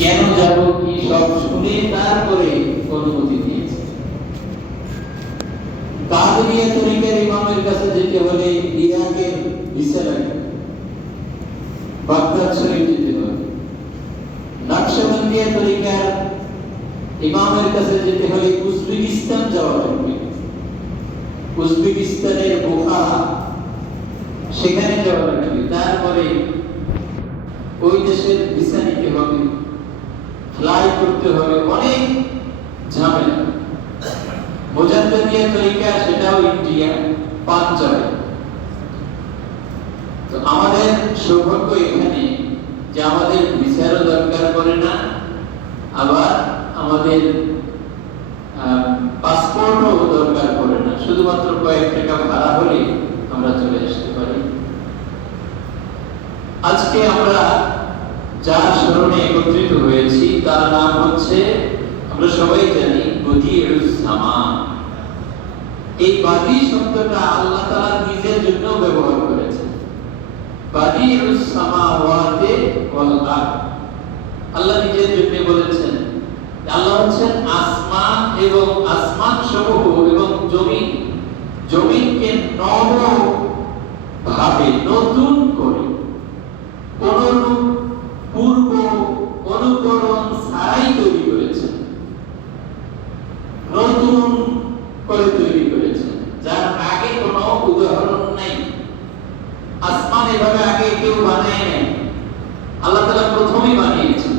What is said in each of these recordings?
কেন যাব কি সব শুনে তারপরে অনুমতি দিয়েছে। কাদেরিয়া তরিকার ইমামের কাছে যেতে হলে ইরাকের ভিসা লাগে, বাগদাদ শরীফ যেতে হবে। নকশবন্দিয়া তরিকার ইমামের কাছে যেতে হলে উজবেকিস্তান যাওয়া লাগবে, উজবেকিস্তানের বুখারা সেখানে যাওয়া লাগবে, তারপরে ওই দেশের ভিসা নিতে হবে, ফ্লাই করতে হবে, অনেক ঝামেলা। মুজাদ্দিদিয়া তরিকা সেটাও ইন্ডিয়া পাঞ্জাবে। তো আমাদের সৌভাগ্য এখানে যে আমাদের ভিসারও দরকার পড়ে না, আবার আমাদের পাসপোর্টও দরকার পড়ে না, শুধুমাত্র কয়েক টাকা ভাড়া হলে আমরা চলে আসতে পারি। আজকে আমরা যার স্মরণে একত্রিত হয়েছি তার নাম হচ্ছে, আমরা সবাই জানি, বদিউস জামান। এই বাদি শব্দটা আল্লাহ তাআলা নিজের জন্য ব্যবহার করেছেন। বাদিউস সামাওয়াতি ওয়াল আরদ, আল্লাহ নিজের জন্য বলেছেন। আল্লাহ হচ্ছেন আসমান এবং আসমান সমূহ এবং জমিন, জমিনকে নব ভাবে নতুন করে কোনরূপ পূর্ব অনুকরণ ছাড়াই তৈরি করেছেন, নতুন করে তৈরি করেছেন, যার আগে কোনো উদাহরণ নাই। আসমান এভাবে আগে কেউ বানায় নাই, আল্লাহ তাআলা প্রথমেই বানিয়েছেন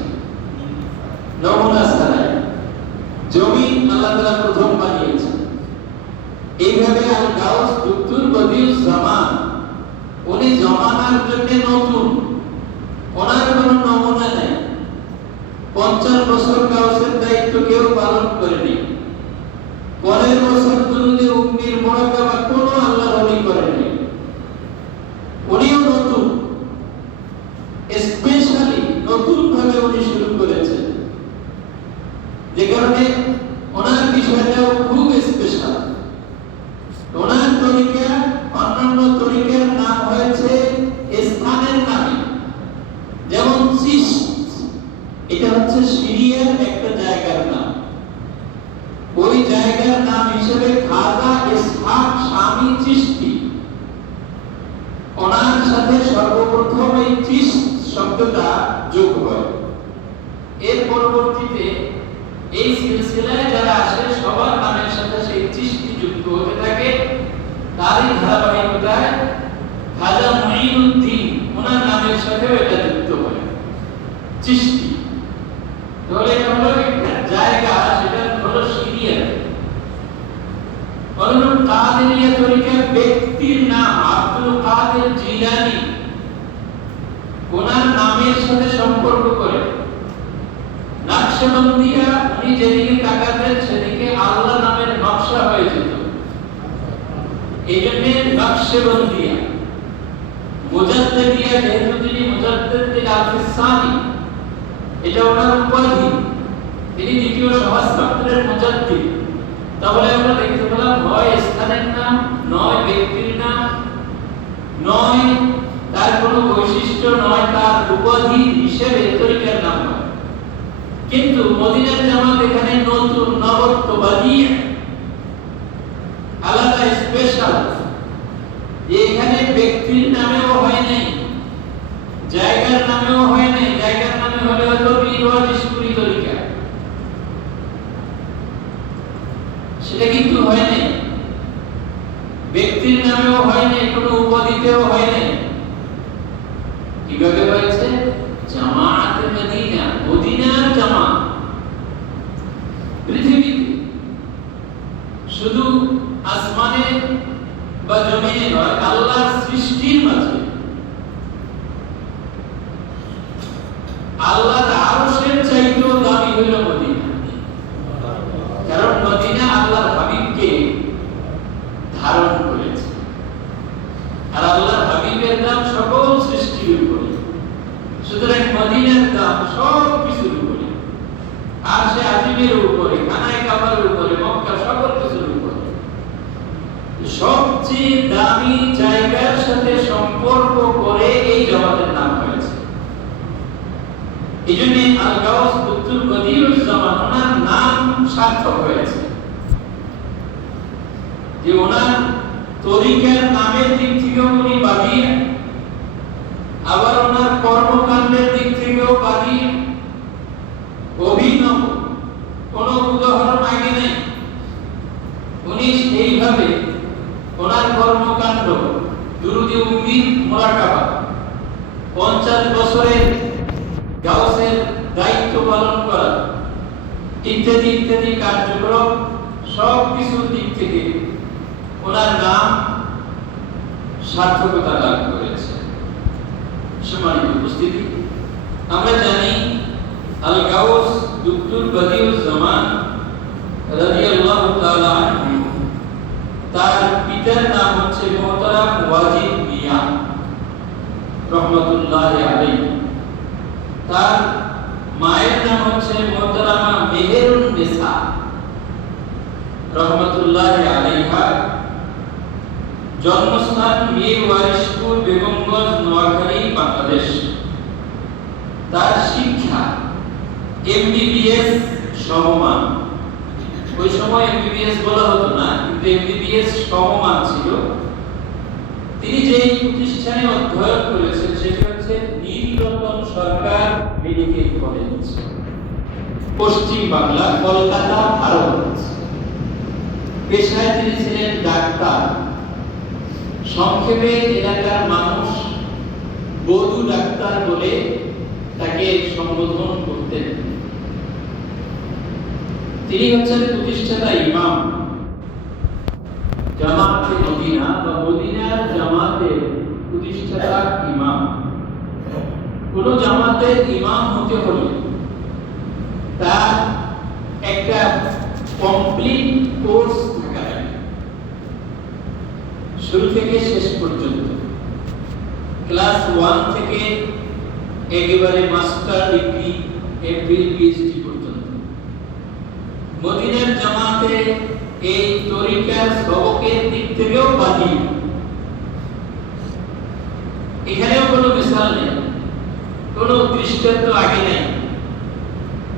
নমুনা ছাড়াই। জমিন আল্লাহ তাআলা প্রথম বানিয়েছেন। এইভাবে আল গাউস দুতুল বদিউস জামান, উনি জমানার জন্য নতুন, ওনার কোনো নমুনা নাই। 50 বছর গাউসের দায়িত্ব কেউ পালন করেনি, 15 বছর দুরুদে উম্মির মুরাকাবা কোনো আল্লাহর ওলি করেনি। উনিও নতুন, স্পেশালি নতুন ভাবে উনি শুরু করেছেন, যে কারণে ওনার বিষয়টাও খুব স্পেশাল। ওনার তরিকা অন্যান্য তরিকার নাম হয়েছে স্থানের নামে, যেমন চিশত, এটা হচ্ছে সিরিয়ার একটা জায়গার নাম। ওই জায়গার নাম হিসেবে খাজা ইসহাক শামী চিশতি, ওনার সাথে সর্বপ্রথম এই চিশত শব্দটা যোগ হয়। এর পরবর্তীতে এই সিলসিলায় যারা আসে সবার নামের সাথে সেই চিশতি যুক্ত হতে থাকে। তারই ধারাবাহিকতায় খাজা মুঈনুদ্দিন ওনার নামের সাথে এটা যুক্ত হয়, চিশতি। তাহলে এটা হলো একটা জায়গা, সেটা হলো সিরিয়া। অনুরূপ কাদেরিয়া তরিকার ব্যক্তির নাম আব্দুল কাদের জিলানী, ওনার নামের সাথে সম্পর্ক করে। নকশবন্দিয়া, উনি যেদিকে তাকাতেন সেদিকে আল্লাহ নামের নকশা হয়ে যেত, এই জন্য নকশবন্দিয়া। মুজাদ্দিদিয়া, যেহেতু তিনি মুজাদ্দিদ আল-ফিসানি, এটা ওনার উপাধি, তিনি দ্বিতীয় সহস্রাব্দের মুজাদ্দিদ। তাহলে আমরা দেখতে পেলাম নয় স্থানের নাম, নয় ব্যক্তির নাম, নয় তার কোনো বৈশিষ্ট্য, নয় তার উপাধি হিসেবে তরিকার নাম হয়। কিন্তু মদিনার জামাত এখানে নতুন, নবত্ববাদী, আলাদা, স্পেশাল। এখানে ব্যক্তির নামেও হয় নাই, জায়গার নামেও হয় নাই। জায়গার নামে হলে হয়তো বিরোধী তরিকা, সেটা কিন্তু হয় নাই। ব্যক্তির নামেও হয় নাই, কোনো উপাধিতেও হয় নাই। কিভাবে হয়েছে? জামাআতে মদিনা, মদিনার জামাত। পৃথিবীতে শুধু আসমানে বা জমিনে নয়, আল্লাহর সৃষ্টির মাঝে, আল্লাহর আরশের চাইতেও দামি হইল মদিনা। কারণ মদিনা আল্লাহর হাবিবকে ধারণ করেছে, আর আল্লাহর হাবিবের দাম সকল সৃষ্টির উপরে। সুতরাং মদিনার দাম সব কিছুর উপরে, আরশে আজিমের উপরে, খানায়ে কাবার উপরে, মক্কা সকল কিছুর উপরে। সবচেয়ে দামি জায়গার সাথে সম্পর্ক করে এই জামাতের নাম হয়েছে। এই জন্য এখানে আল গাউস দুতুল বদিউজ জামান ওনার নাম সার্থক হয়েছে, যে ওনার তরিকার নামের দিক থেকেও উনি বাদী, আবার ওনার কর্মকাণ্ডের দিক থেকেও বাদী, অভিনব, কোন উদাহরণ আগে নেই। উনি সেইভাবে ওনার কর্মকাণ্ড দুরুদ উম্মিদ মুরাকাবা 50 বছরের গাউসের দায়িত্ব পালন করা ইত্যাদি ইত্যাদি কার্যক্রম সব কিছুর দিক থেকে ওনার নাম সার্থকতা লাভ করেছে। সম্মানিত উপস্থিতি, আমরা জানি আল গাউস দুতুল বদিউজ জামান রাদিয়াল্লাহু তাআলা আনহু, তার পিতার নাম হচ্ছে মুহতারাম ওয়াজিদ মিয়া রহমাতুল্লাহি আলাইহি, তার মায়ের নাম হচ্ছে মুহতারামা মেহেরুন নিসা রহমাতুল্লাহি আলাইহা, জন্মস্থান মীর ওয়ারিশপুর বেগমগঞ্জ নোয়াখালী বাংলাদেশ। তার শিক্ষা এমবিবিএস সমমান, ওই সময় এমবিবিএস বলা হতো না, কিন্তু এমবিবিএস সমমান ছিল। তিনি যেই প্রতিষ্ঠানে অধ্যয়ন করেছেন সেটি হচ্ছে নীলরতন সরকার মেডিকেল কলেজ, পশ্চিম বাংলা, কলকাতা, ভারত। পেশায় তিনি ছিলেন ডাক্তার, সংক্ষেপে এলাকার মানুষ বধূ ডাক্তার বলে তাকে সম্বোধন করতেন। তিনি হচ্ছেন প্রতিষ্ঠাতা ইমাম, জামাতে মদিনা বা মদিনার জামাতের প্রতিষ্ঠাতা ইমাম। কোন জামাতের ইমাম হতে হলে তার একটা কমপ্লিট কোর্স থাকা লাগে, শুরু থেকে শেষ পর্যন্ত, ক্লাস 1 থেকে একেবারে মাস্টার ডিগ্রি, এমফিল, পিএইচডি পর্যন্ত। মদিনার জামাতে এই তরিকার সবকের দিক থেকেও বাদী। এখানেও কোনো মিসাল নেই, কোনো দৃষ্টান্ত আগে নেই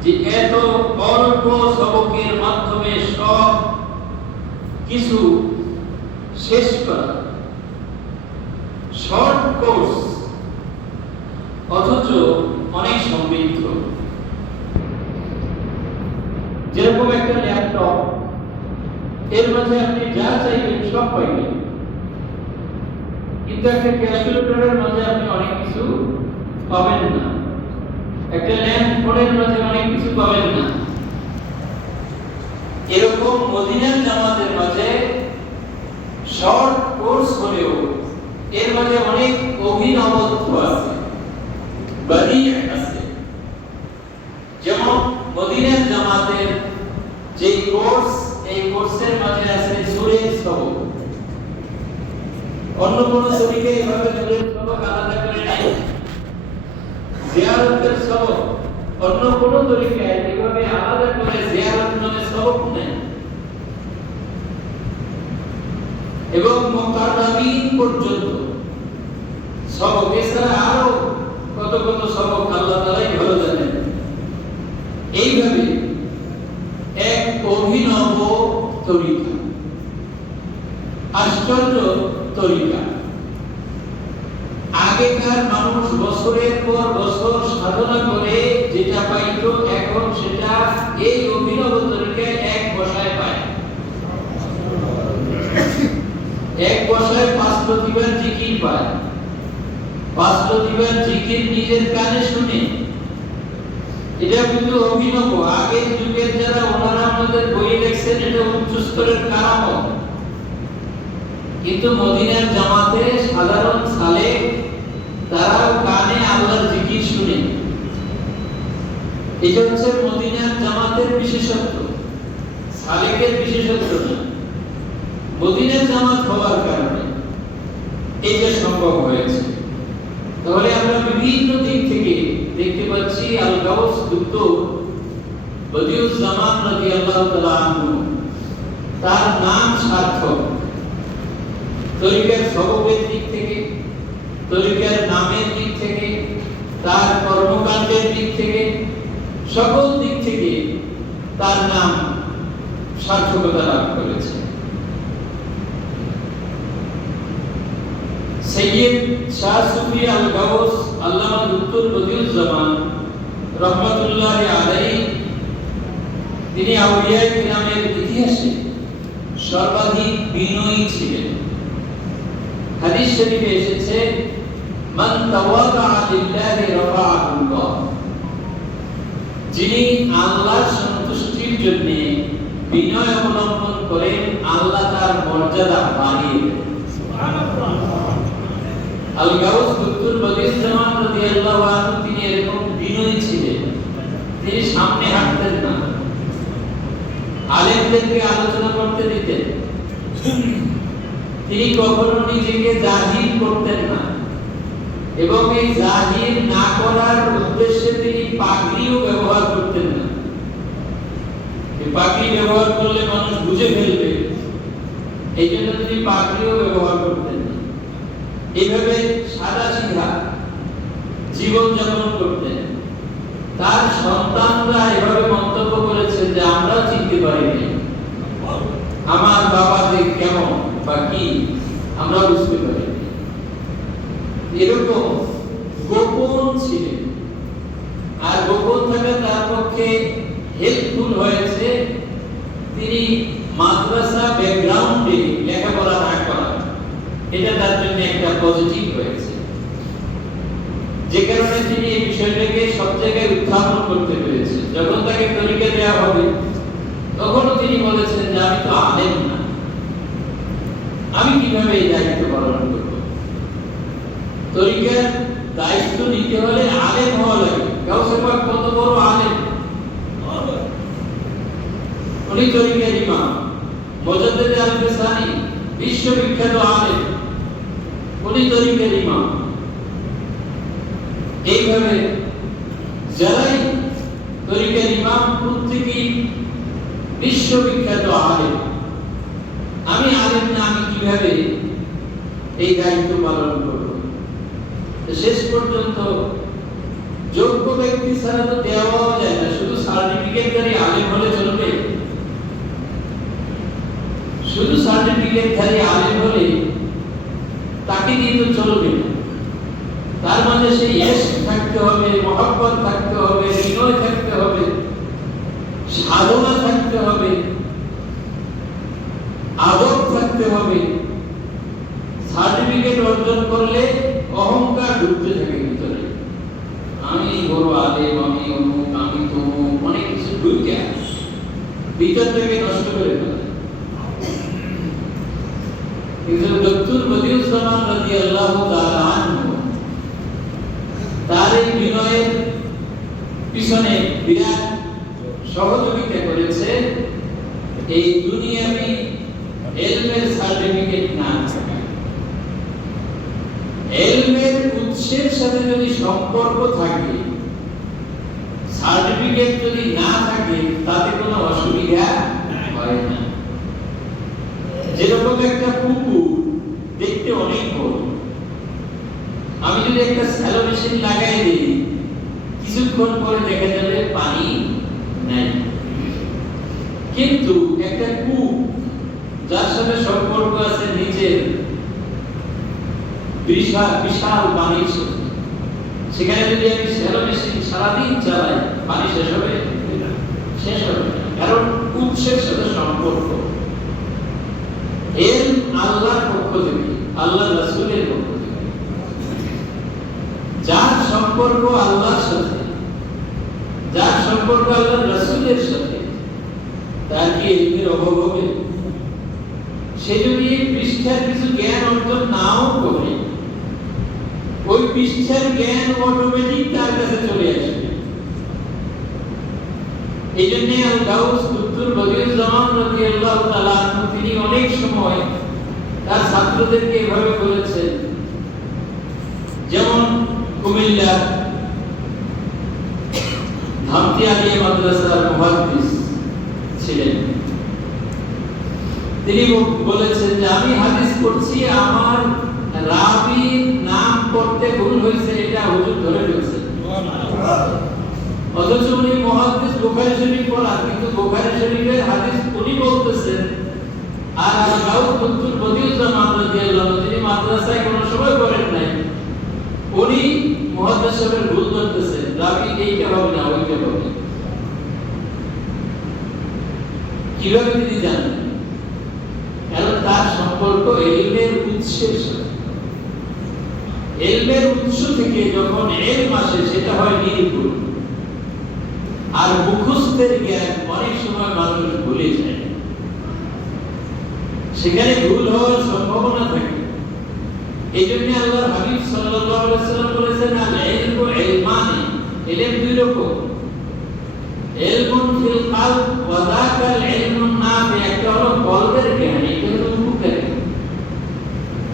যে এত অল্প সবকের মাধ্যমে সব কিছু শেষ করা, শর্ট কোর্স, অথচ অনেক সমৃদ্ধ। যেরকম একটা ল্যাপটপ, এর মধ্যে আপনি যা চাইবেন সব পাইবেন, কিন্তু একটা ক্যালকুলেটরের মধ্যে আপনি অনেক কিছু পাবেন না, একটা ল্যান্ড ফোনের মধ্যে অনেক কিছু পাবেন না। এরকম মদিনার জামাতের মাঝে শর্ট কোর্স হলেও এর মধ্যে অনেক অভিনবত্ব আছে, বাদিয়া আছে। যেমন মদিনার জামাতের যে কোর্স, এই কোর্সের মাঝে আছে সূরা সবক। অন্য কোন তরিকায় এভাবে সূরা সবক আলাদা করে নাই। জিয়ারতের সবক অন্য কোন তরিকায় এভাবে আলাদা করে জিয়ারত নামে সবক নেই। এবং মুকাররাবিন পর্যন্ত সবক, এছাড়া আরো কত কত সবক আল্লাহ তাআলাই ভালো জানেন। এইভাবে এক অভিনব তরিকা, আশ্চর্য তরিকা। আগেকার মানুষ বছরের পর বছর সাধনা করে যেটা পাইত, এখন সেটা এই অভিনব তরিকায় এক বসায় পায়। এক বসায় 5 প্রতিবার জিকির পায়, 5 প্রতিবার জিকির নিজের কানে শুনে। এটা কিন্তু অভিনব। আগের যুগের যারা ওনারা আমাদের বই লেখছেন, এটা উচ্চ স্তরের কারামত। কিন্তু মদিনার জামাতে সাধারণ সালেক তারাও কানে আল্লাহর জিকির শুনে। এটা হচ্ছে মদিনার জামাতের বিশেষত্ব, সালেকের বিশেষত্ব না। মদিনার জামাত হওয়ার কারণে এটা সম্ভব হয়েছে। তাহলে আমরা বিভিন্ন দিক থেকে দেখতে পাচ্ছি আল গাউস দুতুল বদিউজ জামান রাদিয়াল্লাহু তাআলা আনহু, তার নাম সার্থক। তরিকার সবকের দিক থেকে, তরিকার নামের দিক থেকে, তার কর্মকাণ্ডের দিক থেকে, সকল দিক থেকে তার নাম সার্থকতা লাভ করেছে। সৈয়দ শাহ সুফি আল গাউস আল্লামা দুত্তুর বদিউজ্জামান রহমাতুল্লাহি আলাইহি তিনি আউলিয়া কিরামের ইতিহাসে সর্বাধিক বিনয়ী ছিলেন। হাদিস শরীফে এসেছে, মান তাওয়াদা লিল্লাহি রাফাআহুল্লাহ, যিনি আল্লাহর সন্তুষ্টির জন্য বিনয় অবলম্বন করেন আল্লাহ তার মর্যাদা বাড়িয়ে দেন। সুবহানাল্লাহ। আল গাউস দুত্তুর বদিউজ্জামান রাদিয়াল্লাহু আনহু তিনি এরকম বিনয়ী ছিলেন। তিনি সামনে হাঁটতেন না, আলেমদেরকে আলোচনা করতে দিতেন। তিনি কখনো নিজেকে জাহির করতেন না, এবং এই জাহির না করার উদ্দেশ্যে তিনি পাগড়িও ব্যবহার করতেন না। এই পাগড়ি ব্যবহার করলে মানুষ বুঝে ফেলবে, এই জন্য তিনি পাগড়িও ব্যবহার করতেন না। এইভাবে সাদা সিধা জীবন যাপন করতেন। তার সন্তানরা এভাবে মন্তব্য করেছে যে আমরা চিনতে পারিনি, আমার বাবা যে কেমন বা কি আমরা বুঝতে পারিনি। এরকম গোপন ছিলেন, আর গোপন থাকা তার পক্ষে হেল্পফুল হয়েছে তিনি মাদ্রাসা ব্যাকগ্রাউন্ডে লেখাপড়া না করা, এটা তার জন্য একটা পজিটিভ হয়েছে, যে কারণে তিনি এই বিষয়টাকে সব জায়গায় উত্থাপন করতে পেরেছেন। যখন তাকে তরিকা দেওয়া হবে তখনও তিনি বলেছেন যে আমি তো আলেম না, আমি কিভাবে এই দায়িত্ব পালন করব। তরিকার দায়িত্ব নিতে হলে আলেম হওয়া লাগে। গাউসে পাক কত বড় আলেম, উনি তরিকার ইমাম, মুজাদ্দিদ আল-ফিসানি বিশ্ববিখ্যাত আলেম, উনি তরিকার ইমাম। এইভাবে যারাই তরিকার ইমাম প্রত্যেকেই বিশ্ববিখ্যাত আলেম। আমি আলেম না, আমি কিভাবে এই দায়িত্ব পালন করব। শেষ পর্যন্ত যোগ্য ব্যক্তি ছাড়া তো দেওয়াও যায় না, শুধু সার্টিফিকেটধারী আলেম হলে চলবে? শুধু সার্টিফিকেটধারী আলেম হলে তাকে দিয়ে তো চলবে না। তার মধ্যে সেই ইশক থাকতে হবে, মহব্বত থাকতে হবে, বিনয় থাকতে হবে, সাধনা থাকতে হবে, আদব থাকতে হবে। সার্টিফিকেট অর্জন করলে অহংকার ঢুকতে থাকে ভিতরে, আমি বড় আলেম, আমি অমুক, আমি তমুক, অনেক কিছু ঢুকে ভিতরটাকে নষ্ট করে ফেলে। দুত্তুর বদিউজ্জামান রাদিয়াল্লাহু তাআলা আনহু তার এই বিনয়ের পিছনে বিরাট সহযোগিতা করেছে এই দুনিয়াবি ইলমের সার্টিফিকেট না থাকা। ইলমের উৎসের সাথে যদি সম্পর্ক থাকে, সার্টিফিকেট যদি না থাকে, তাতে কোনো অসুবিধা হয় না। যেরকম একটা পুকুর দেখতে অনেক বড়, আমি যদি একটা স্যালো মেশিন লাগাই দিই, কিছুক্ষণ পরে দেখা যাবে পানি নাই। কিন্তু একটা কূপ যার সাথে সম্পর্ক আছে নিচের বিশাল পানির সাথে, সেখানে যদি আমি স্যালো মেশিন সারাদিন চালাই, পানি শেষ হবে? শেষ হবে না, কারণ উৎসের সাথে সম্পর্ক। এর আল্লাহর পক্ষ থেকে, আল্লাহ রাসূলের পক্ষ থেকে, যার সম্পর্ক আল্লাহর সাথে, যার সম্পর্ক আল্লাহর রাসূলের সাথে, তার কি ইলমের অভাব হবে? সে যদি পৃষ্ঠার কিছু জ্ঞান অর্জন নাও করে, ওই পৃষ্ঠার জ্ঞান অটোমেটিক তার কাছে চলে আসবে। এই জন্য আল গাউস দুত্তুর বদিউজ্জামান রাদিয়াল্লাহু তাআলা আনহু তিনি অনেক সময় তার ছাত্রদেরকে এভাবে বলেছেন, যেমন কুমিল্লা ধামতি আলিয়া মাদ্রাসার মুহাদ্দিস ছিলেন, তিনি বলেছেন যে আমি হাদিস পড়ছি, আমার রাবীর নাম পড়তে ভুল হয়েছে, এটা হুজুর ধরে ফেলছেন। অথচ উনি মুহাদ্দিস বুখারী শরীফ পড়ান, কিন্তু বুখারী শরীফের হাদিস উনি বলতেছেন। আর আল-গাউস দত্তুর বদিউজ্জামান রাদিয়াল্লাহু আনহু, যিনি মাদ্রাসায় কোনো সময় পড়েন নাই, উনি মুহাদ্দিস সাহেবের ভুল ধরতেছেন, রাবি এইটা হবে না ওইটা হবে। কিভাবে তিনি জানেন? কারণ তার সম্পর্ক ইলমের উৎসের সাথে। ইলমের উৎস থেকে যখন ইলম আসে সেটা হয় নির্ভুল। আর মুখস্থের জ্ঞান অনেক সময় মানুষ ভুলে যায়, সেখানে ভুল হওয়ার সম্ভাবনা থাকে। এই জন্য আল্লাহর হাবিব সাল্লাল্লাহু আলাইহি ওয়াসাল্লাম বলেছেন, আল ইলমু ইলমানি, ইলম দুই রকম, ইলমুন ফিল কলব ওয়া যাকাল ইলমুন নাফি। একটা হলো কলবের জ্ঞান, এটা হলো উপকার।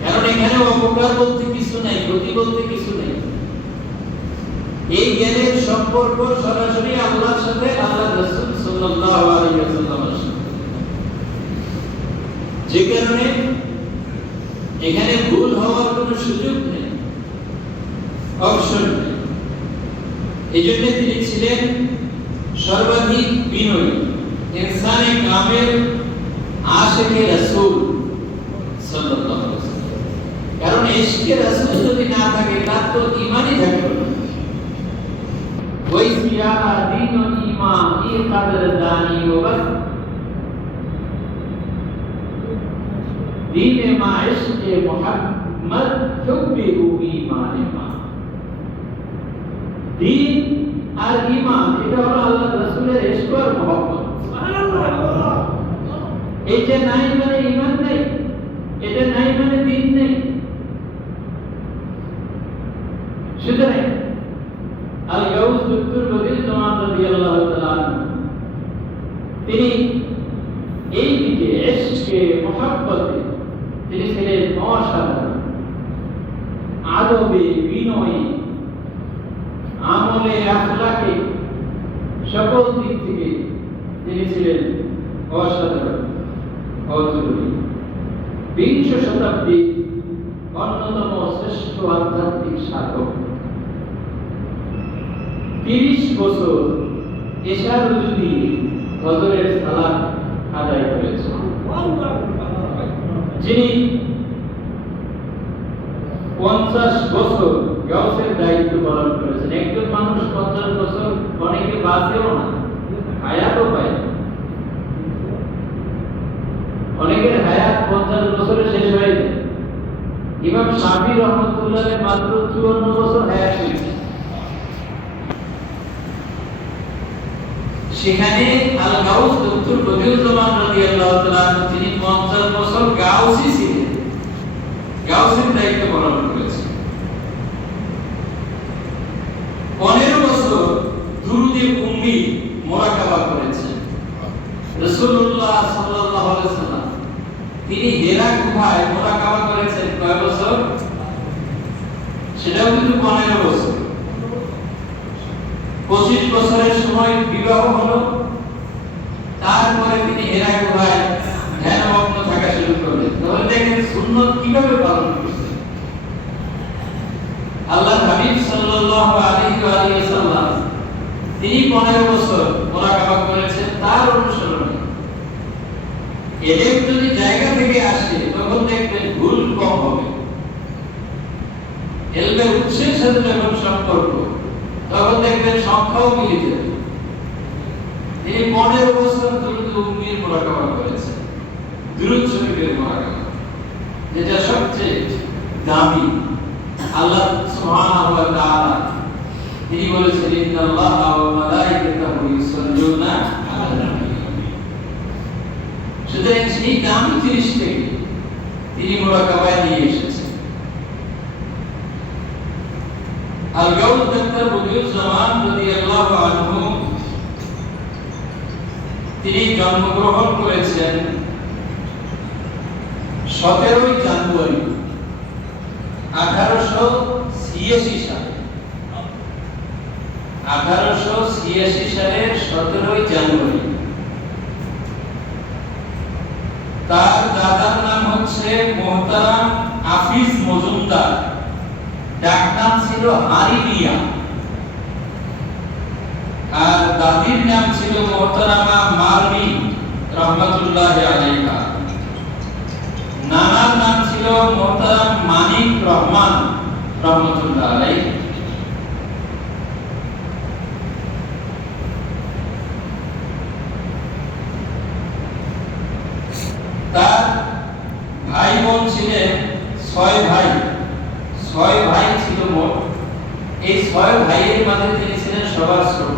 কারণ এখানে অপকার বলতে কিছু নাই, ক্ষতি বলতে কিছু নেই। এই জ্ঞানের সম্পর্ক সরাসরি আল্লাহর সাথে, আল্লাহর রাসূল সাল্লাল্লাহু আলাইহি ওয়াসাল্লামের সাথে। যে কারণে এখানে ভুল হওয়ার কোনো সুযোগ নেই, অপশন নেই। এই জন্য তিনি ছিলেন সর্বাধিক বিনয়ী, ইনসানে কামেল, আশিকে রাসূল সাল্লাল্লাহু আলাইহি ওয়াসাল্লাম। কারণ ইশকে রাসূল যদি না থাকে তার তো ঈমানই থাকবে না। ওই সিয়ারা দ্বীন ও ঈমান ই কদর দানি ও বাস দ্বীনে মা ইশকে মুহাম্মদ হুব্বে ও ঈমানে মা। দ্বীন আর ঈমান এটা হলো আল্লাহ রাসূলের ইশক আর মহব্বত। সুবহানাল্লাহ। এটা নাই মানে ঈমান নেই, এটা নাই মানে দ্বীন নেই। সুতরাং আল-গাউস দত্তুর বদিউজ্জামান রাদিয়াল্লাহু তাআলা আনহু, তিনি এই দিকে ইশকে মহব্বতে তিনি ছিলেন অসাধারণ। আদবে, বিনয়ে, আমলে, আখলাকে, সকল দিক থেকে তিনি ছিলেন অসাধারণ, অতুলনীয়। বিংশ শতাব্দীর অন্যতম শ্রেষ্ঠ আধ্যাত্মিক সাধক। 30 বছর এশার রুজু দিয়ে ফজরের সালাত আদায় করেছেন, যিনি 50 বছর গাউসের দায়িত্ব পালন করেছেন। একজন মানুষ 50 বছর, অনেকে বাঁচেও না, হায়াতও পায় না। অনেকের হায়াত 50 বছরে শেষ হয়ে যায়। ইমাম শাফি রহমাতুল্লাহ মাত্র 54 বছর হায়াত হয়েছে। সেখানে আল-গাউস দত্তুর বদিউজ্জামান রাদিয়াল্লাহু তাআলা তিনি 50 বছর গাউসি ছিলেন, গাউসের দায়িত্ব পালন করেছেন। 15 বছর দুরুদে উম্মি মুরাকাবা করেছেন। রাসূলুল্লাহ সাল্লাল্লাহু আলাইহি ওয়াসাল্লাম তিনি হেরা গুহায় মুরাকাবা করেছেন কয় বছর? সেটাও কিন্তু 15 বছর। 25 বছরের সময় বিবাহ হলো, তারপরে তিনি হেরা গুহায় ধ্যানমগ্ন থাকা শুরু করলেন। তাহলে দেখেন সুন্নাত কিভাবে পালন করছেন। আল্লাহর হাবিব সাল্লাল্লাহু আলাইহি ওয়াসাল্লাম তিনি 15 বছর মুরাকাবা করেছেন তার অনুসরণে। এলেম যদি জায়গা থেকে আসে তখন দেখবেন ভুল কম হবে। এলমের উৎসের সাথে যখন সম্পর্ক, তখন দেখবেন সংখ্যাও মিলে যাবে। তিনি 15 বছর দুরুদ উম্মির মুরাকাবা করেছেন, দুরুদ শরীফের মুরাকাবা, যেটা সবচেয়ে দামি। আল্লাহ সুবহানাহু ওয়া তাআলা তিনি বলেছেন, ইন্নাল্লাহা ওয়া মালাইকাতাহু ইউসাল্লুনা আলান নবী। সুতরাং সেই দামি জিনিসটাকে তিনি মুরাকাবায় নিয়ে এসেছেন। আল-গাউস দত্তুর বদিউজ্জামান রাদিয়াল্লাহু আনহু তিনি জন্মগ্রহণ করেছেন 17 জানুয়ারি 1886 সালে। 1886 সালের 17 জানুয়ারি। তার দাদার নাম হচ্ছে মোহতারাম হাফিজ মজুমদার, ডাক নাম ছিল হারিবিয়া। আর দাদির নাম ছিল মুহতারামা মারমি রহমাতুল্লাহি আলাইহা। নানার নাম ছিল মুহতারাম মানিক রহমান রহমাতুল্লাহ আলাইহি। তার ভাই বোন ছিলেন 6 ভাই। 6 ভাই ছিল মোট। এই 6 ভাইয়ের মাঝে তিনি ছিলেন সবার ছোট।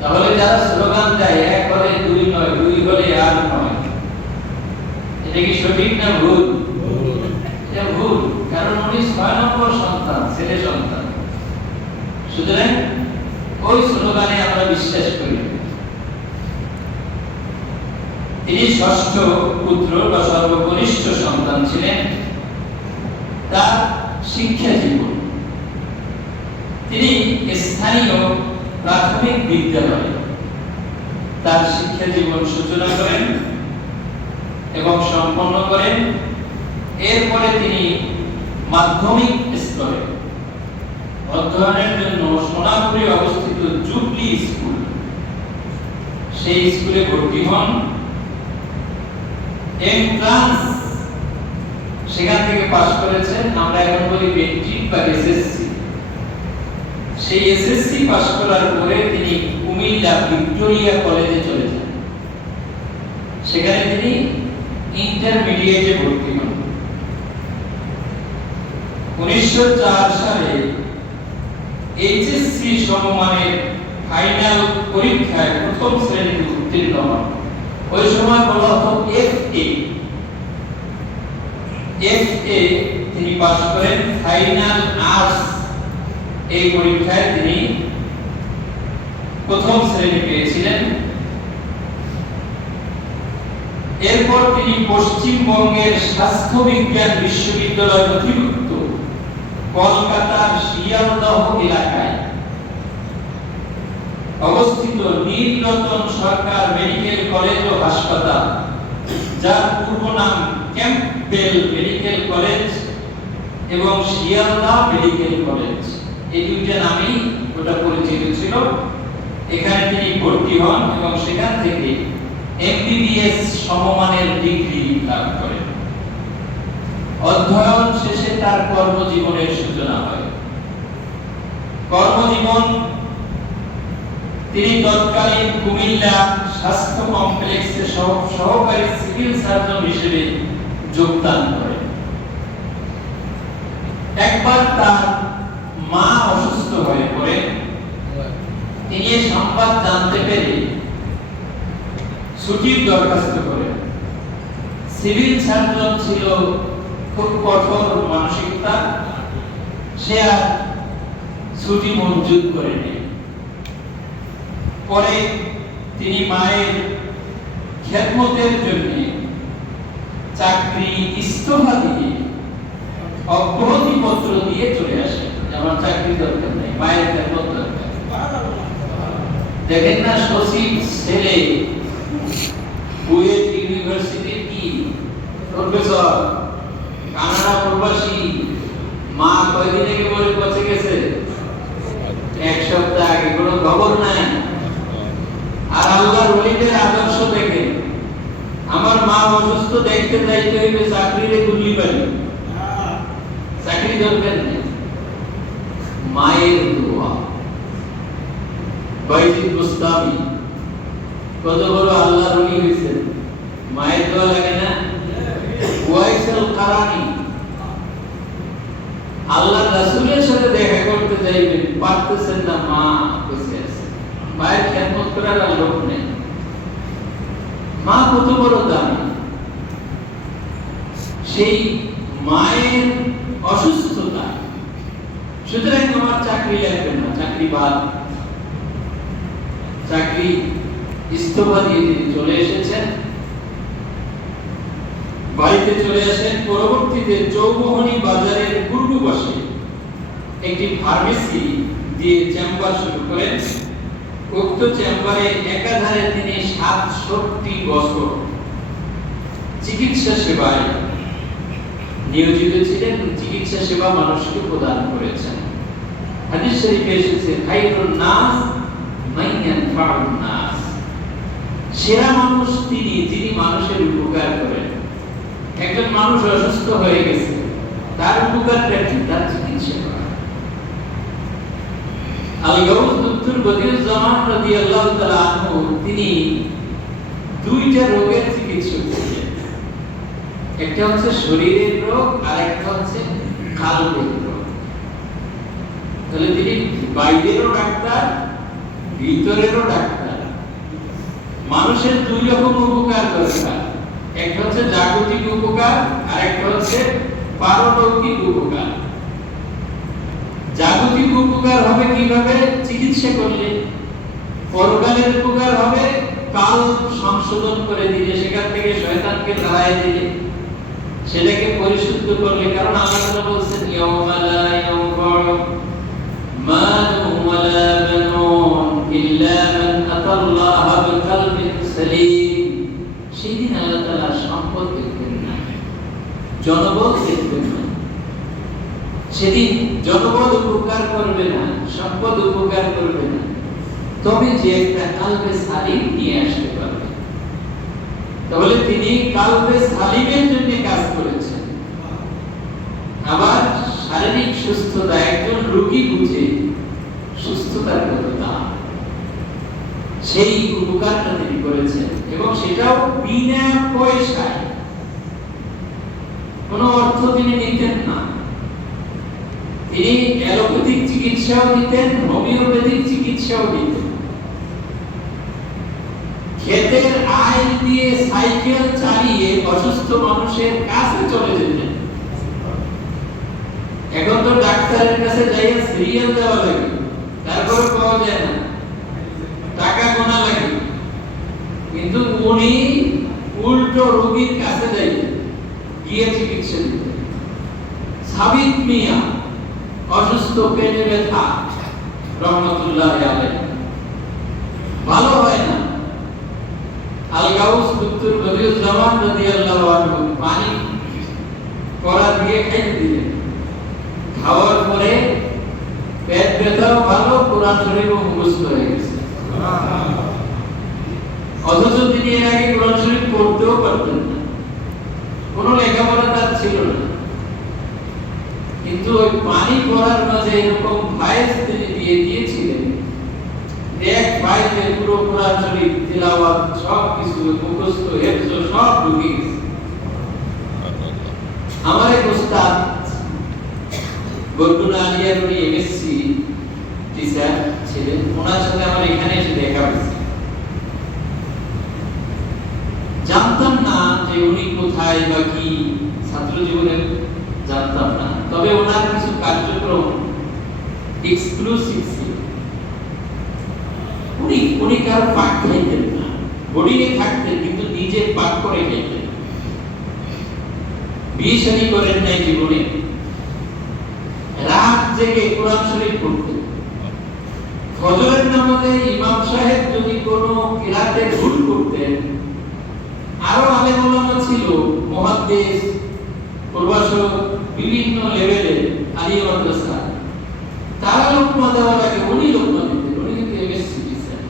তাহলে যারা স্লোগান দেয় এক হলে দুই নয়, দুই হলে আর নয়, এটা কি সঠিক না ভুল? এটা ভুল, কারণ উনি 6 নম্বর সন্তান, ছেলে সন্তান। সুতরাং ওই স্লোগানে আমরা বিশ্বাস করি। তিনি ষষ্ঠ পুত্র বা সর্বকনিষ্ঠ সন্তান ছিলেন। তার শিক্ষা জীবন, তিনি স্থানীয় প্রাথমিক বিদ্যালয়ে তার শিক্ষা জীবন সূচনা করেন এবং সম্পন্ন করেন। এরপরে তিনি মাধ্যমিক স্তরে অধ্যয়নের জন্য সোনাপুরে অবস্থিত জুবলি স্কুল, সেই স্কুলে ভর্তি হন। এন্ট্রান্স সেখান থেকে পাস করেছেন, আমরা এখন বলি মেট্রিক বা এসএসসি। সেই এসএসসি পাস করার পরে তিনি কুমিল্লা ভিক্টোরিয়া কলেজে চলে যান। সেখানে তিনি ইন্টারমিডিয়েটে ভর্তি হন। 1904 সালে এইচএসসি সমমানের ফাইনাল পরীক্ষায় প্রথম শ্রেণীতে উত্তীর্ণ হন। ওই সময় বলা হতো এফএ তিনি পাস করেন। ফাইনাল আর্টস এই পরীক্ষায় তিনি প্রথম শ্রেণী পেয়েছিলেন। এরপর তিনি পশ্চিমবঙ্গের স্বাস্থ্য বিজ্ঞান বিশ্ববিদ্যালয় অধিভুক্ত কলকাতার শিয়ালদহ এলাকায় অবস্থিত নীলরতন সরকার মেডিকেল কলেজ ও হাসপাতাল, যার পূর্ব নাম ক্যাম্পবেল মেডিকেল কলেজ এবং শিয়ালদহ মেডিকেল কলেজ, এই দুইটা নামেই ওটা পরিচিত ছিল। এখানে তিনি ভর্তি হন এবং সেখান থেকে এমবিবিএস সমমানের ডিগ্রি লাভ করেন। অধ্যয়ন শেষে তার কর্মজীবনের সূচনা হয়। কর্মজীবন, তিনি তৎকালীন কুমিল্লা স্বাস্থ্য কমপ্লেক্সে সহকারী সিভিল সার্জন হিসেবে যোগদান করেন। একবার তার মা অসুস্থ হয়ে পড়ে। তিনি এই সংবাদ জানতে পেরে ছুটির দরখাস্ত করেন। সিভিল সার্জন ছিল খুব কঠোর মানসিকতা, সে আর ছুটি মঞ্জুর করেনি। পরে তিনি মায়ের খেদমতের জন্য চাকরি ইস্তফা দিয়ে অব্যাহতি পত্র দিয়ে চলে আসেন। আমার চাকরি দরকার নেই, মায়ের খেদমত দরকার। দেখেন না সচিব ছেলে বুয়েট ইউনিভার্সিটির কি প্রফেসর, কানাডা প্রবাসী, মা কয়দিন আগে বলে পৌঁছে গেছে, 1 সপ্তাহ আগে, কোনো খবর নাই। আর আল্লাহর ওলিদের আদর্শ দেখেন, আমার মা অসুস্থ, দেখতে যাইতে হইবে চাকরিরে গুলি পারি, চাকরি দরকার নেই, মায়ের দোয়া। বাইজিদ বুস্তামি কত বড় আল্লাহর ওলি হইছেন, মায়ের দোয়া লাগে না? ওয়াইসুল কারানি আল্লাহর রাসূলের সাথে দেখা করতে যাইবেন, পারতেছেন না, মা বসে আছে, মায়ের খেদমত করার আর লোক নেই। মা কত বড় দামি। সেই মায়ের অসুস্থতা, সুতরাং আমার চাকরি লাগবে না, চাকরি বাদ, চাকরি ইস্তফা দিয়ে তিনি চলে এসেছেন, বাড়িতে চলে আসেন। পরবর্তীতে চৌমোহনী বাজারের পূর্ব পাশে একটি ফার্মেসি দিয়ে চেম্বার শুরু করেন। উক্ত চেম্বারে একাধারে তিনি 67 বছর চিকিৎসা সেবায় নিয়োজিত ছিলেন, চিকিৎসা সেবা মানুষকে প্রদান করেছেন। হাদিস শরীফে এসেছে খায়রুন নাস মান ইয়ানফাউন নাস, সেরা মানুষ তিনি যিনি মানুষের উপকার করেন। একজন মানুষ অসুস্থ হয়ে গেছে, তার উপকারটা কি? তার চিকিৎসা করা। আল-গাউস দক্তর বদিউজ্জামান রাদিয়াল্লাহু তাআলা আনহু তিনি দুইটা রোগের চিকিৎসা করেন, একটা হচ্ছে শরীরের রোগ আর একটা হচ্ছে কালবের রোগ। তাহলে তিনি বাইরেরও ডাক্তার, ভিতরেরও ডাক্তার। মানুষের দুই রকম উপকার দরকার, একটা হচ্ছে জাগতিক উপকার আর একটা হচ্ছে পারলৌকিক উপকার। জাগতিক উপকার হবে কিভাবে? চিকিৎসা করলে। পরকালের উপকার হবে কাল সংশোধন করে দিলে, সেখান থেকে শয়তানকে তাড়ায় দিলে, সেটাকে পরিশুদ্ধ করলে। কারণ আল্লাহ তাআলা বলেছেন ইয়াউমা লা ইয়ানফাউ মালুন ওয়ালা বানুন ইল্লা মান আতাল্লাহা বিকলবিন সালিম। সেদিন আল্লাহ তাআলা সম্পদ দেখবেন না, জনবল দেখবেন না। সেদিন জনবল উপকার করবে না, সম্পদ উপকার করবে না, তবে যে একটা কালবে সালিম নিয়ে আসতে পারবে। তাহলে তিনি কালবে সালিমের জন্য কাজ করেছেন। আবার শারীরিক সুস্থতা, একজন রোগী বুঝে সুস্থতার কত দাম, সেই উপকারটা তিনি করেছেন, এবং সেটাও বিনা পয়সায়। কোনো অর্থ তিনি নিতেন না। তিনি অ্যালোপ্যাথিক চিকিৎসাও দিতেন, হোমিওপ্যাথিক চিকিৎসাও দিতেন। ক্ষেতের আইল দিয়ে সাইকেল চালিয়ে অসুস্থ মানুষের কাছে চলে যেতেন। এখন তো ডাক্তারের কাছে যাইয়া সিরিয়াল দেওয়া লাগে, তারপরে পাওয়া যায় না, টাকা গোনা লাগে। কিন্তু উনি উল্টো রোগীর কাছে যাইতেন, গিয়ে চিকিৎসা দিতেন। সাবিত মিয়া অসুস্থ, পেটে ব্যথা, রহমতুল্লাহ আলাইহি, ভালো হয় না। আল-গাউস দক্তর বদিউজ্জামান রাদিয়াল্লাহু আনহু পানি কড়া দিয়ে খাইতে দিলেন। খাওয়ার পরে পেট ব্যথাও ভালো, কোরআন শরীফও মুখস্থ হয়ে গেছে। অথচ তিনি এর আগে কোরআন শরীফ পড়তেও পারতেন না, কোনো লেখাপড়া তার ছিল না। কিন্তু ওই পানি পড়ার মাঝে এরকম ভাইস তিনি দিয়ে দিয়েছিলেন, এক ভাইসে পুরো কোরআন শরীফ তিলাওয়াত সব কিছু মুখস্থ, হেফজ সব ঢুকে গেছে। আমার এক ওস্তাদ বরগুনা আলিয়ার উনি এমএসসি টিচার ছিলেন, ওনার সাথে আমার এখানে এসে দেখা হয়েছে। জানতাম না যে উনি কোথায় বা কি, ছাত্র জীবনে জানতাম না। তবে ওনার কিছু কার্যক্রম এক্সক্লুসিভ ছিল। উনি কারো পাক খাইতেন না, বোর্ডিংয়ে থাকতেন কিন্তু নিজে পাক করে খাইতেন। বিয়ে শাদী করেন নাই জীবনে, রাত জেগে কোরআন শরীফ পড়তেন। ফজরের নামাজে ইমাম সাহেব যদি কোনো কিরাতে ভুল করতেন, আরো আলেম ওলামা ছিল, মুহাদ্দিস, প্রভাষক, বিভিন্ন লেভেলের আলিয়া মাদ্রাসা, তারা লোকমা দেওয়ার আগে উনি লোকমা দিতেন। উনি কিন্তু এমএসসি টিচার।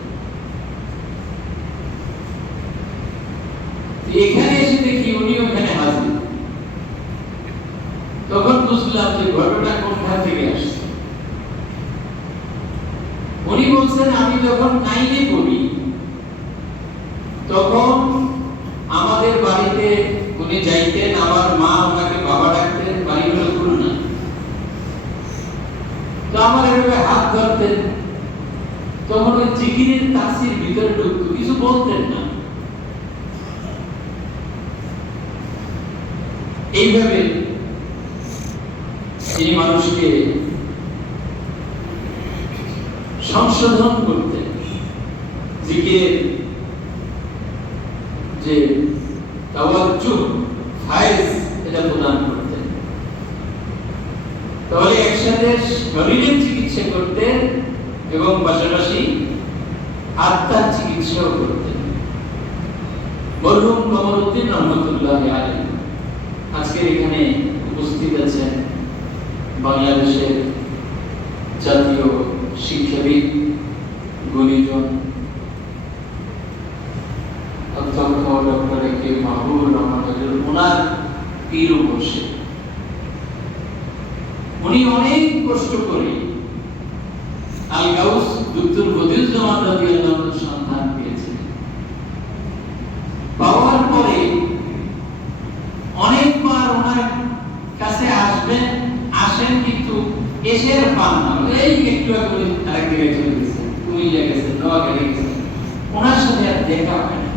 এখানে এসে দেখি উনি ওখানে হাজির। তখন বুঝলাম যে ঘটনা কোথা থেকে আসছে। উনি বলছেন, আমি যখন 9 এ পড়ি তখন আমাদের বাড়িতে উনি যাইতেন, আমার মা ওনাকে বাবা ডাকতেন, বাড়ি হলো খুলনা। তো আমার এভাবে হাত ধরতেন, তখন ওই জিকিরের তাসির ভিতরে ঢুকতো, কিছু বলতেন না। এইভাবে তিনি মানুষকে সংশোধন করতেন, জিকিরের যে তাওয়াজ্জুহ, ফায়েজ, এটা প্রদান করতেন। তাহলে একসাথে শরীরের চিকিৎসা করতেন এবং পাশাপাশি আত্মার চিকিৎসাও করতেন। মরহুম কমরউদ্দিন রহমতুল্লাহ আলাইহি আজকের এখানে উপস্থিত আছেন বাংলাদেশের জাতীয় শিক্ষাবিদ, গুণীজন অধ্যক্ষ ডক্টর এ কে মাহবুবুর রহমান ওনার পীর বসে উনি অনেক কষ্ট করে আল গাউস দুত্তুর বদিউজ্জামান রাদিয়াল্লাহু আনহু সন্ধান পেয়েছেন। পাওয়ার পরে অনেকবার ওনার কাছে আসেন কিন্তু এসে আর পান না। এই একটু আগে আরেক জায়গায় চলে গেছেন, কুমিল্লা গেছেন, নোয়াখালী গেছেন, ওনার সাথে আর দেখা হয় না।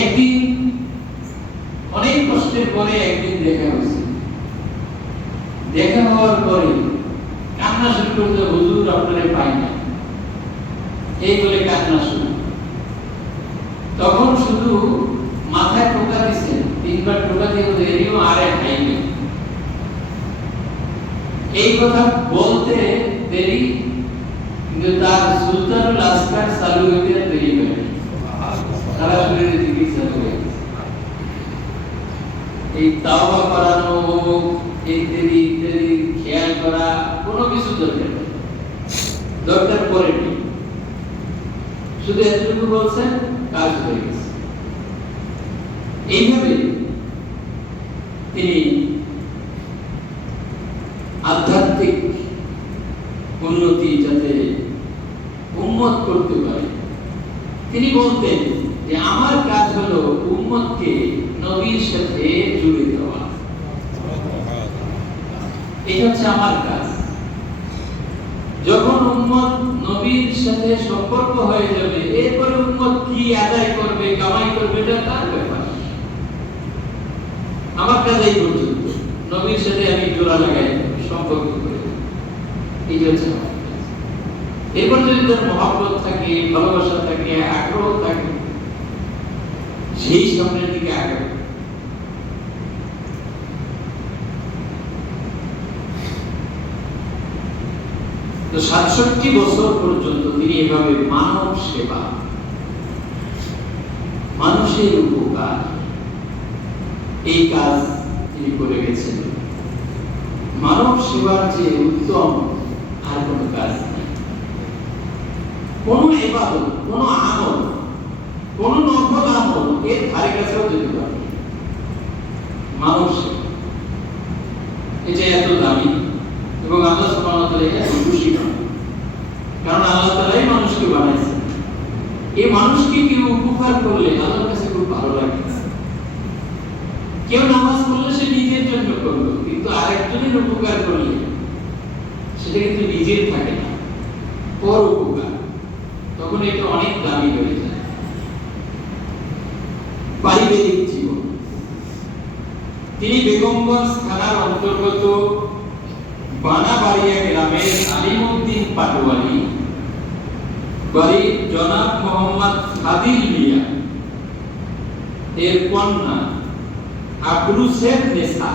একদিন অনেক কষ্টের পরে একদিন দেখা হয়েছে। দেখা হওয়ার পরে কান্না শুরু করতে, হুজুর আপনারে পাই না, এই বলে কান্না শুরু। তখন শুধু মাথায় টোকা দিচ্ছেন, 3 বার টোকা দিয়ে এরিও আরে খাইনি। এই কথা বলতে দেরি, কিন্তু তার সুলতানুল আসকার চালু হইতে দেরি হয়, সারা শরীরে চিকিৎসা হয়ে গেছে। এই তাওবা করানো, ইত্যাদি ইত্যাদি খেয়াল করা কোনো কিছু দরকার পড়েনি। শুধু এতটুকু বলছেন, কাজ হয়ে গেছে। এইভাবে তিনি আধ্যাত্মিক উন্নতি যাতে উম্মত করতে পারে, তিনি বলতেন যে আমার কাজ হলো উম্মতকে নবীর সাথে জুড়ে দেওয়া, এটা হচ্ছে আমার কাজ। যখন উম্মত নবীর সাথে সম্পর্ক হয়ে যাবে, এরপরে উম্মত কি আদায় করবে, কামাই করবে, এটা তার ব্যাপার। আমার কাজ এই পর্যন্ত, নবীর সাথে আমি জোড়া লাগাই, সম্পর্ক করে, এই হচ্ছে আমার কাজ। এরপর যদি তার মহব্বত থাকে, ভালোবাসা থাকে, আগ্রহ থাকে, সেই সামনের দিকে আগাবে। তো ৬৭ বছর পর্যন্ত তিনি এভাবে মানব সেবা, মানুষের উপকার, এই কাজ তিনি করে গেছেন। মানব সেবার যে উত্তম আর কোনো কাজ নেই। কোন ইবাদত, কোন আমল, কোন নফল আমল এর ধারে কাছেও যেতে পারে মানব সেবা। এটা এত দামি এবং আল্লাহ সুবহানাহু ওয়া তাআলা এত খুশি হন, কারণ আল্লাহ তাআলাই মানুষকে বানাইছেন। এই মানুষকে কেউ উপকার করলে আল্লাহর কাছে খুব ভালো লাগে। কেউ নামাজ পড়লে সে নিজের জন্য করলো, কিন্তু আরেকজনের উপকার করলে সেটা কিন্তু নিজের থাকে না, পর উপকার, তখন এটা অনেক দামি হয়ে যায়। পারিবারিক জীবন, তিনি বেগমগঞ্জ থানার অন্তর্গত বানাবাড়িয়া গ্রামের আলিমউদ্দিন পাটোয়ারি বাড়ি জনাব মোহাম্মদ ফাদিল মিয়া এর কন্যা আবরুসের নেসা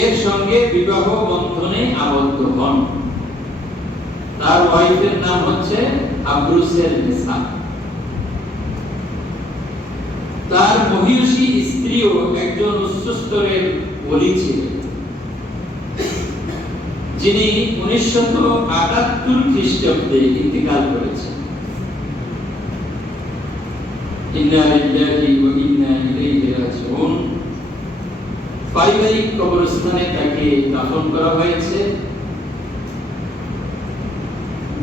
এর সঙ্গে বিবাহ বন্ধনে আবদ্ধ হন। তার ওয়াইফের নাম হচ্ছে আবরুসের নেসা। তার মহিষী স্ত্রীও একজন উচ্চস্তরের ওলি ছিলেন, যিনি 1978 খ্রিস্টাব্দে ইন্তেকাল করেছেন। ইন্না লিল্লাহি ওয়া ইন্না ইলাইহি রাজিউন। পারিবারিক কবরস্থানে তাকে দাফন করা হয়েছে।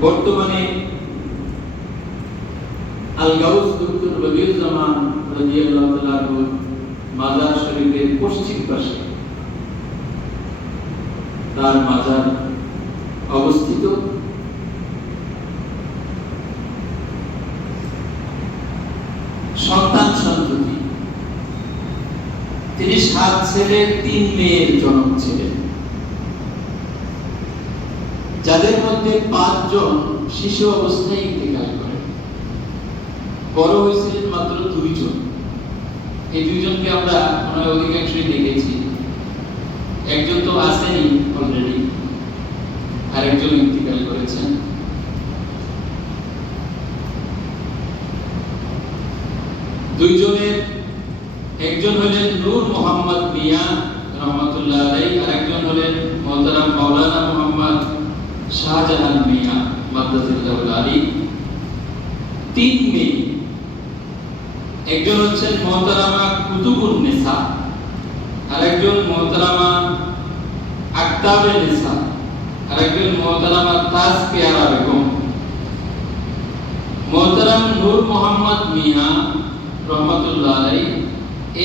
বর্তমানে আল গাউস দুত্তুর বদিউজ্জামান রাদিয়াল্লাহু তাআলা মাজার শরীফের পশ্চিম পাশে তার মাজার অবস্থিত। সন্তান সন্ততি, তিনি 7 ছেলে 3 মেয়ের জনক ছিলেন, যাদের মধ্যে 5 জন শিশু অবস্থায় ইন্তেকাল করেন। বড় হয়েছিলেন মাত্র 2 জন। এই 2 জনকে আমরা মনে হয় অধিকাংশই দেখেছি। একজন তো আসেনি অলরেডি, আরেকজন ইন্তেকাল করেছেন। দুইজনের একজন হলেন নূর মোহাম্মদ মিয়া রহমতুল্লাহ আলাইহি, আরেকজন হলেন মুহতারাম মাওলানা মুহাম্মদ শাহজাহান মিয়া মাদ্দাজিল্লাহুল আলী। তিন মেয়ে, একজন হচ্ছেন মুহতারামা কুতুবুন নিসা, আরেকজন মুহতারামা আকতাবে নিসা, আরেকজন মুহতারামা তাজকিয়ারা বেগম। মুহতারাম নূর মোহাম্মদ মিয়া রহমতুল্লাহ আলাইহি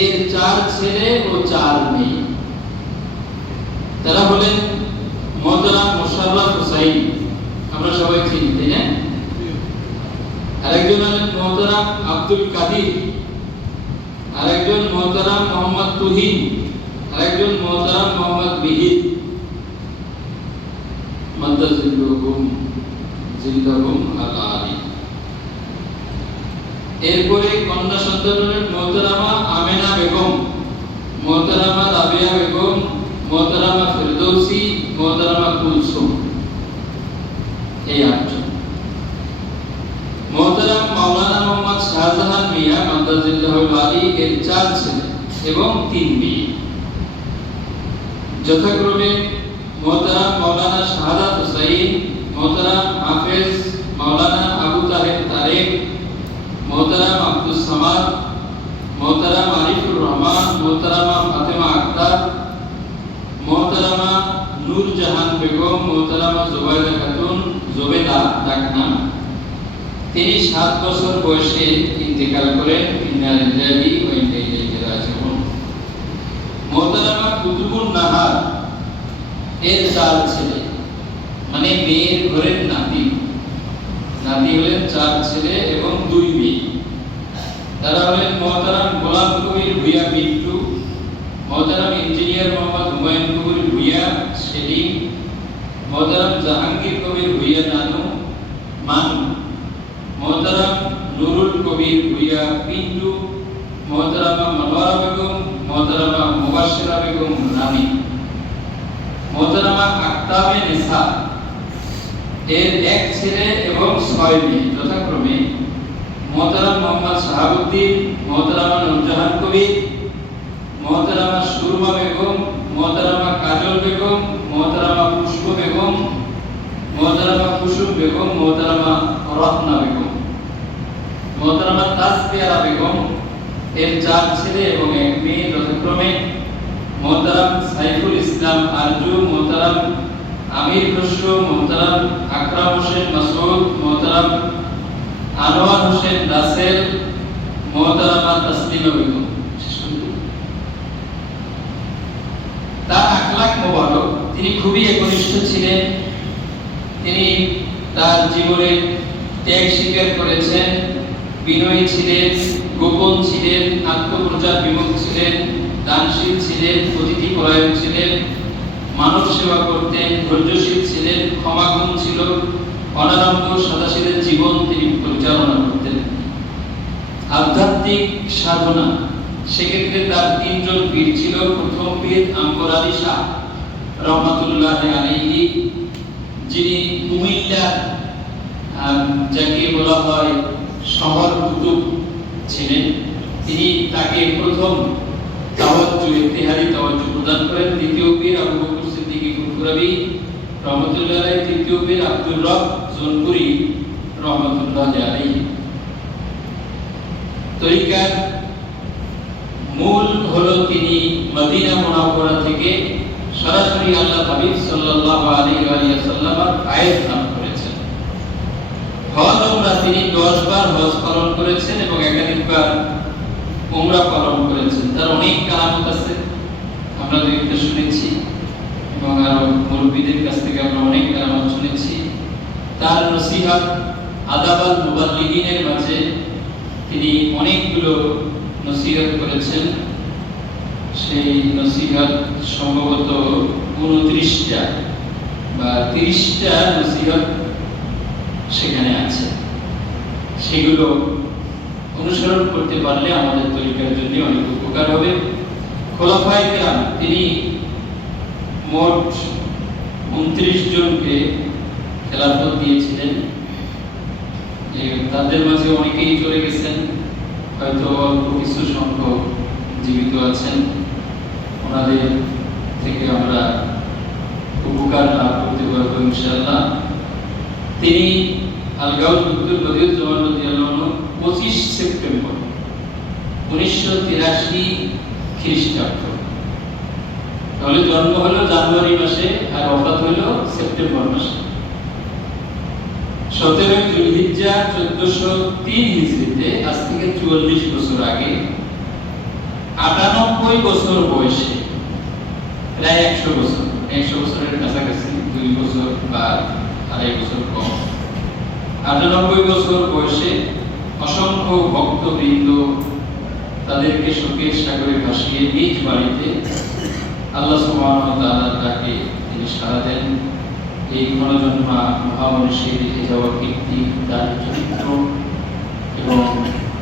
এর 4 ছেলে ও 4 মেয়ে। তারা হলেন মুহতারাম মুশাররফ হুসাইন, আমরা সবাই চিনি তাই না? আরেকজন হলেন মুহতারাম আব্দুল কাদির, আরেকজন মুহতারাম মোহাম্মদ তুহিন, আরেকজন মুহতারাম মোহাম্মদ মিহির মাদ্দাজিল্লাহুম জিল্লাহুম আল-আলী। এরপরে কন্যা সন্তান হলেন মুহতারামা আমেনা বেগম, মুহতারামা রাবিয়া বেগম, মুহতারামা ফিরদৌসি, মুহতারামা কুলসুম। এই 8 জন। মুহতারাম মাওলানা মুহাম্মদ শাহজাহান মিয়া মাদ্দাজিল্লাহুল আলী এর 4 ছেলে এবং 3 মেয়ে। যথাক্রমে মুহতারাম মাওলানা শাহাদাত হুসাইন, মুহতারাম হাফেজ মাওলানা আবু তাহের তারেক, মুহতারাম আব্দুস সামাদ, মুহতারাম আরিফুর রহমান, মুহতারামা ফাতেমা আক্তার, মুহতারামা নূর জাহান বেগম, মুহতারামা জুবাইদা খাতুন জুবেদা ডাকনাম। তিনি 7 বছর বয়সে ইন্তেকাল করেন। ইন্না লিল্লাহি ওয়া ইন্না ইলাইহি রাজিউন। মুহতারামা কুতুবুন নাহার এর 4 ছেলে, মানে মেয়ের ঘরের নাতি। নাতি হলেন 4 ছেলে এবং 2 মেয়ে। তারা হলেন মুহতারাম গোলাম কবির ভুইয়া মিন্টু, মুহতারাম ইঞ্জিনিয়ার মোহাম্মদ হুমায়ুন কবির ভুইয়া সেলিম, মুহতারাম জাহাঙ্গীর কবির ভুইয়া নানু মানু, মুহতারাম নুরুল কবির ভুইয়া পিন্টু, মুহতারামা মনোয়ারা বেগম, মুহতারামা মুবাশশিরা বেগম রানী। মুহতারামা আকতাবে নিসা এর 1 ছেলে এবং 6 মেয়ে। যথাক্রমে মুহতারাম মোহাম্মদ শাহাবুদ্দিন, মুহতারামা নূরজাহান কবির, মুহতারামা সুরমা বেগম, মুহতারামা কাজল বেগম, মুহতারামা পুষ্প বেগম, মুহতারামা কুসুম বেগম, মুহতারামা রত্না বেগম। মুহতারামা তাজকিয়ারা বেগম এর 4 ছেলে এবং 1 মেয়ে। যথাক্রমে মুহতারাম সাইফুল ইসলাম আরজু, মুহতারাম আমির খসরু, মুহতারাম আকরাম হোসেন মাসউদ, মুহতারাম আনোয়ার হোসেন রাসেল, মুহতারামা তাসলিমা বেগম। তার আখলাক মোবারক, তিনি খুবই একনিষ্ঠ ছিলেন। তিনি তার জীবনে ত্যাগ স্বীকার করেছেন, বিনয়ী ছিলেন, গোপন ছিলেন, আত্মপ্রচার বিমুখ ছিলেন, দানশীল ছিলেন, অতিথি পরায়ণ ছিলেন, মানব সেবা করতেন, ধৈর্যশীল ছিলেন, ক্ষমাগুণ ছিল, অনারম্ভ সাদাসিধে জীবন তিনি পরিচালনা করতেন। আধ্যাত্মিক সাধনা, সেক্ষেত্রে তার 3 জন পীর ছিল। প্রথম পীর আম্বর আলী শাহ রহমাতুল্লাহ আলাইহি, যিনি কুমিল্লা যাকে বলা হয় শহর কুতুব ছিলেন। তিনি তাকে প্রথম তাওয়াজ্জু, ইতিহাদি তাওয়াজ্জু প্রদান করেন। দ্বিতীয় পীর আবু বকর সিদ্দিক ফুরফুরাবি রহমাতুল্লাহ আলাইহি, তৃতীয় পীর আব্দুর রব জোনপুরি রহমাতুল্লাহ আলাইহি। তরিকার মূল হলো তিনি মদিনা মুনাওয়ারা থেকে সরাসরি আল্লাহ হাবিব সাল্লাল্লাহু আলাইহি ওয়া সাল্লামের আয়াত লাভ করেছেন। হজ উমরা তিনি 10 বার হজ পালন করেছেন এবং একাধিকবার উমরা পালন করেছেন। তার অনেক কারামত আছে, আমরা দেখতে শুনেছি এবং আরো মুরব্বিদের কাছ থেকে আমরা অনেক কারামত শুনেছি। তার নসিহত আদাবাল মুবাল্লিগিনের মাঝে তিনি অনেকগুলো নসিহত করেছেন। সেই নসিহত সম্ভবত 29টা বা 30টা নসিহত সেখানে আছে। সেগুলো অনুসরণ করতে পারলে আমাদের তরিকার জন্য অনেক উপকার হবে। খোলাফায়ে কেরাম তিনি মোট 29 জনকে খেলাফত দিয়েছিলেন। তাদের মাঝে অনেকেই চলে গেছেন, হয়তো অল্প কিছু সংখ্যক জীবিত আছেন। ওনাদের থেকে আমরা উপকার লাভ করতে পারবো ইনশাআল্লাহ। তিনি আল-গাউস আব্দুল বদিউজ্জামান রাদিয়াল্লাহু আনহু 25 সেপ্টেম্বর 1983 খ্রিস্টাব্দ, তাহলে জন্ম হলো জানুয়ারি মাসে আর ওফাত হলো সেপ্টেম্বর মাসে। 17 যুলহিজ্জা 1403 হিজরিতে, আজ থেকে 44 বছর আগে, 98 বছর বয়সে, প্রায় 100 বছর, 100 বছরের কাছাকাছি, 2 বছর বা 2.5 বছর কম, 98 বছর বয়সে অসংখ্য ভক্তবৃন্দ তাদেরকে শোকের সাগরে ভাসিয়ে নিজ বাড়িতে আল্লাহ সুবহানাহু ওয়া তাআলার ডাকে তিনি সাড়া দেন। এই গণজন্মা মহামনীষীর রেখে যাওয়া কীর্তি, তার চরিত্র এবং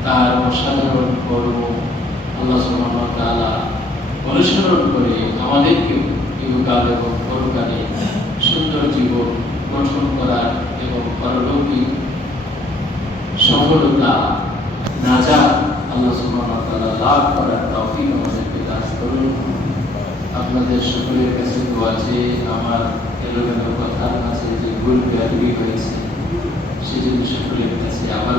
তার অসাধারণ কর্ম আল্লাহ সুবহানাহু ওয়া তাআলা অনুসরণ করে আমাদেরকেও ইহকাল এবং পরকালে সুন্দর জীবন গঠন করার এবং পারলৌকিক সফলতা, নাজাত আল্লাহ সুবহানাহু ওয়া তাআলা লাভ করার তৌফিক আমাদেরকে দান করুন। আপনাদের সকলের কাছে দোয়া আছে, আমার এলোমেলো কথার কাছে যে ভুল ব্যাধি হয়েছে সেজন্য সকলের কাছে আবার